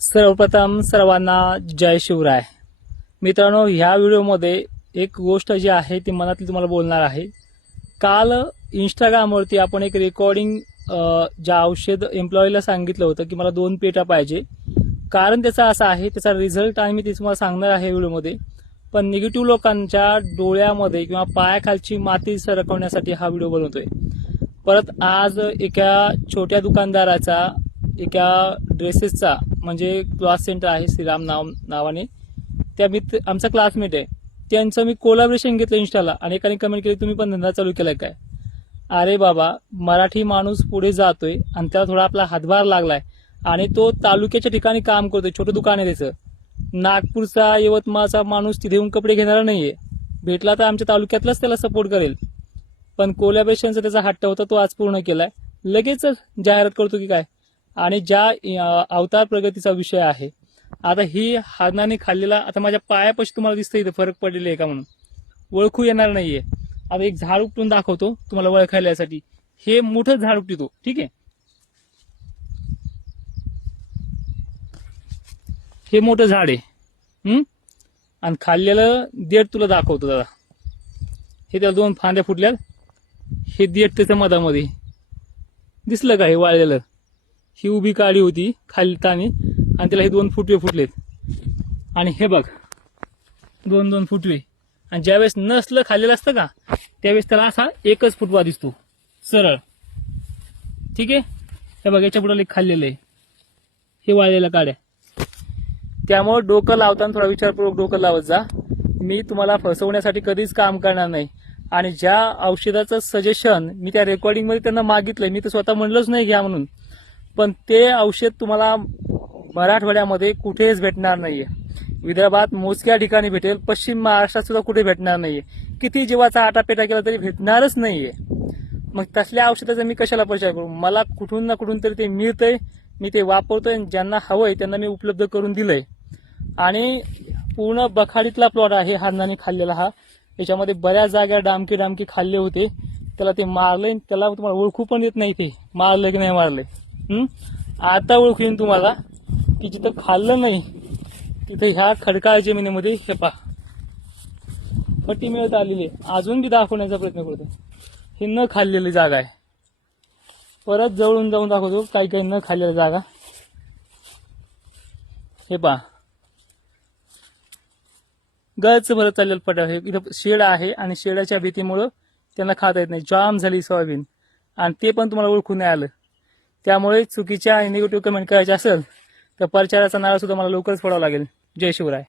सर्वप्रथम सर्वांना जय शिवराय. मित्रांनो, ह्या व्हिडिओमध्ये एक गोष्ट जी आहे ती मनातली तुम्हाला बोलणार आहे. काल इंस्टाग्रामवरती आपण एक रेकॉर्डिंग ज्या औषध एम्प्लॉईला सांगितलं होतं की मला 2 पेट्या पाहिजे. कारण त्याचा असा आहे, त्याचा रिझल्ट आणि मी ते तुम्हाला सांगणार आहे व्हिडिओमध्ये. पण निगेटिव्ह लोकांच्या डोळ्यामध्ये किंवा पायाखालची माती सरकवण्यासाठी हा व्हिडिओ बनवतोय. परत आज एका छोट्या दुकानदाराचा एका ड्रेसेसचा म्हणजे क्लॉथ सेंटर आहे श्रीराम नावाने, त्या आमचा क्लासमेट आहे. त्यांचं मी कोलॅबोरेशन घेतलं इंस्टाला आणि एकाने कमेंट केली, तुम्ही पण धंदा चालू केलाय काय? अरे बाबा, मराठी माणूस पुढे जातोय आणि त्याला थोडा आपला हातभार लागलाय आणि तो तालुक्याच्या ठिकाणी काम करतोय. छोटं दुकान आहे त्याचं. नागपूरचा यवतमाळचा माणूस तिथे येऊन कपडे घेणारा नाहीये. भेटला तर आमच्या तालुक्यातलाच त्याला सपोर्ट करेल. पण कोलॅबोरेशनचा त्याचा हट्ट होता, तो आज पूर्ण केलाय. लगेच जाहिरात करतो की काय. आणि ज्या अवतार प्रगतीचा विषय आहे, आता ही हाताने खाल्लेला, आता माझ्या पायापाशी तुम्हाला दिसतंय इथं फरक पडलेला आहे का म्हणून, ओळखू येणार नाहीये. आता एक झाड उपटून दाखवतो तुम्हाला ओळखायला यासाठी. हे मोठं झाड उपटितो, ठीक आहे. हे मोठं झाड आहे. आणि खाल्लेलं देठ तुला दाखवतो दादा. हे त्याला 2 फांद्या फुटल्यात. हे देठ त्याच्या मधामध्ये दिसलं का? हे वाळलेलं. ही उभी काडी होती खालतानी आणि त्याला हे 2 फुटवे फुटलेत. आणि हे बघ, 2 फुटवे. आणि ज्यावेळेस नसलं खाल्लेलं असतं का, त्यावेळेस त्याला असा एकच फुटवा दिसतो सरळ. ठीक आहे. हे बघ, याच्या पुढे खाल्लेलं आहे, हे वाळलेल्या काड्या. त्यामुळे डोकं लावताना थोडा विचारपूर्वक डोकं लावत जा. मी तुम्हाला फसवण्यासाठी कधीच काम करणार नाही. आणि ज्या औषधाचं सजेशन मी त्या रेकॉर्डिंग मध्ये त्यांना मागितलंय, मी तर स्वतः म्हणलंच नाही घ्या म्हणून, पण ते औषध तुम्हाला मराठवाड्यामध्ये कुठेच भेटणार नाहीये. विदर्भात मोजक्या ठिकाणी भेटेल, पश्चिम महाराष्ट्रात सुद्धा कुठे भेटणार नाहीये. किती जीवाचा आटापेटा केला तरी भेटणारच नाहीये. मग तसल्या औषधाचा मी कशाला प्रचार करू? मला कुठून ना कुठून तरी ते मिळतंय, मी ते वापरतोय. ज्यांना हवंय त्यांना मी उपलब्ध करून दिलंय. आणि पूर्ण बखाडीतला प्लॉट आहे हाताने खाल्लेला हा. याच्यामध्ये बऱ्याच जागा डामकी खाल्ले होते. त्याला ते मारले, त्याला तुम्हाला ओळखू पण येत नाही ते मारले की नाही मारले. आता ओळखू येईन तुम्हाला की जिथं खाल्लं नाही तिथे ह्या खडकाळ जमिनीमध्ये हे पहा पट्टी मिळत आलेली आहे. अजून बी दाखवण्याचा प्रयत्न करतो. हे न खाल्लेली जागा आहे. परत जवळून जाऊन दाखवतो काही न खाल्लेली जागा. हे पहा, गच भरत चाललेलं पट आहे. इथं शेड आहे आणि शेडाच्या भीतीमुळं त्यांना खाता येत नाही. जाम झाली सोयाबीन आणि ते पण तुम्हाला ओळखून नाही आलं. त्यामुळे चुकीच्या आणि निगेटिव्ह कमेंट करायचे असेल तर प्रचाराचा नारळ सुद्धा मला लवकरच फोडावा लागेल. जय शिवराय.